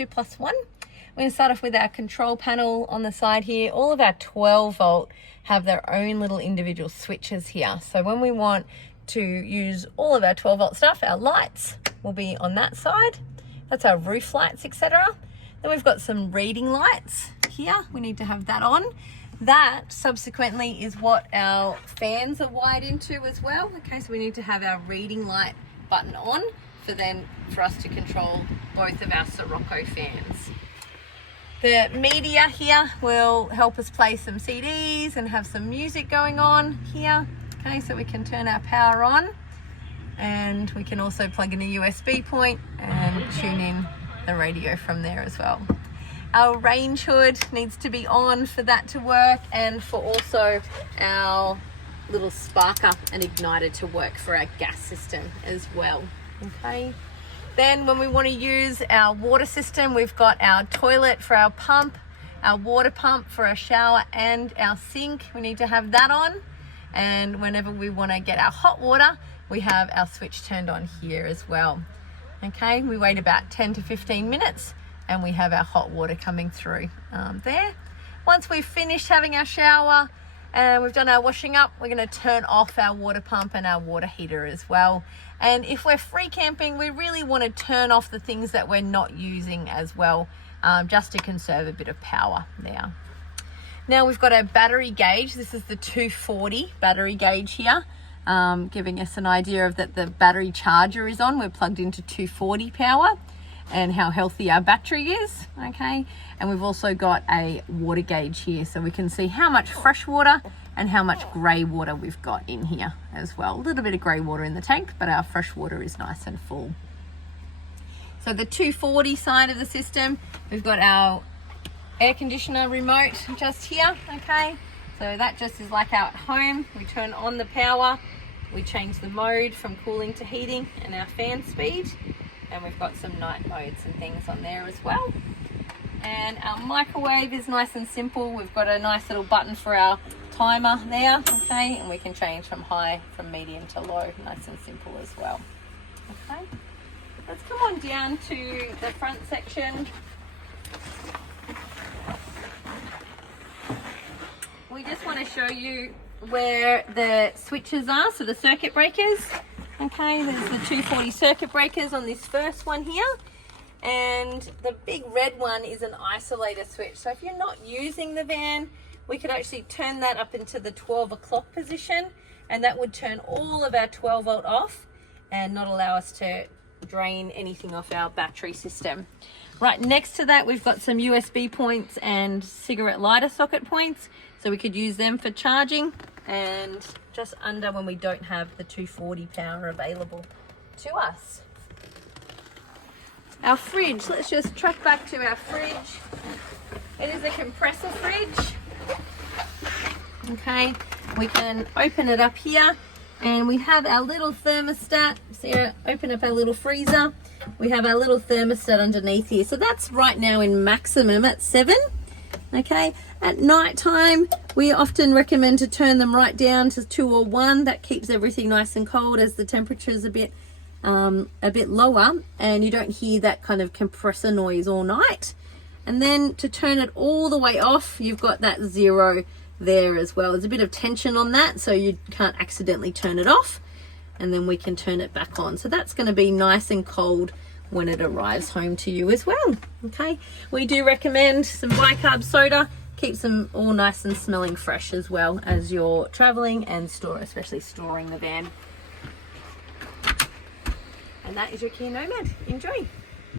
2+1. We're going to start off with our control panel on the side here. All of our 12 volt have their own little individual switches here. So when we want to use all of our 12 volt stuff, our lights will be on that side. That's our roof lights, etc. Then we've got some reading lights here. We need to have that on. That subsequently is what our fans are wired into as well. Okay, so we need to have our reading light button on for us to control both of our Sirocco fans. The media here will help us play some CDs and have some music going on here. Okay, so we can turn our power on, and we can also plug in a USB point and tune in the radio from there as well. Our range hood needs to be on for that to work, and for also our little sparker and igniter to work for our gas system as well. Okay. Then when we want to use our water system, we've got our toilet for our pump, our water pump for our shower, and our sink. We need to have that on. And whenever we want to get our hot water, we have our switch turned on here as well. Okay, we wait about 10 to 15 minutes and we have our hot water coming through there. Once we've finished having our shower and we've done our washing up, we're going to turn off our water pump and our water heater as well. And if we're free camping, we really want to turn off the things that we're not using as well, just to conserve a bit of power there. Now we've got our battery gauge. This is the 240 battery gauge here, giving us an idea of that the battery charger is on. We're plugged into 240 power and how healthy our battery is, okay? And we've also got a water gauge here, so we can see how much fresh water and how much grey water we've got in here as well. A little bit of grey water in the tank, but our fresh water is nice and full. So the 240 side of the system, we've got our air conditioner remote just here, okay? So that just is like our at home. We turn on the power, we change the mode from cooling to heating and our fan speed, and we've got some night modes and things on there as well. And our microwave is nice and simple. We've got a nice little button for our timer there, okay? And we can change from high, from medium to low, nice and simple as well, okay? Let's come on down to the front section. We just want to show you where the switches are, so the circuit breakers. Okay, there's the 240 circuit breakers on this first one here, and the big red one is an isolator switch. So if you're not using the van, we could actually turn that up into the 12 o'clock position, and that would turn all of our 12 volt off and not allow us to drain anything off our battery system. Right next to that, we've got some USB points and cigarette lighter socket points, so we could use them for charging, and just under when we don't have the 240 power available to us. Our fridge, let's just track back to our fridge. It is a compressor fridge. Okay, we can open it up here, and we have our little thermostat. So open up our little freezer. We have our little thermostat underneath here. So that's right now in maximum at 7. Okay, at night time, we often recommend to turn them right down to 2 or 1. That keeps everything nice and cold as the temperature is a bit lower, and you don't hear that kind of compressor noise all night. And then to turn it all the way off, you've got that 0 there as well. There's a bit of tension on that, so you can't accidentally turn it off, and then we can turn it back on. So that's going to be nice and cold when it arrives home to you as well. Okay, we do recommend some bicarb soda. Keeps them all nice and smelling fresh as well as you're traveling and especially storing the van. And that is your Kea Nomad. Enjoy.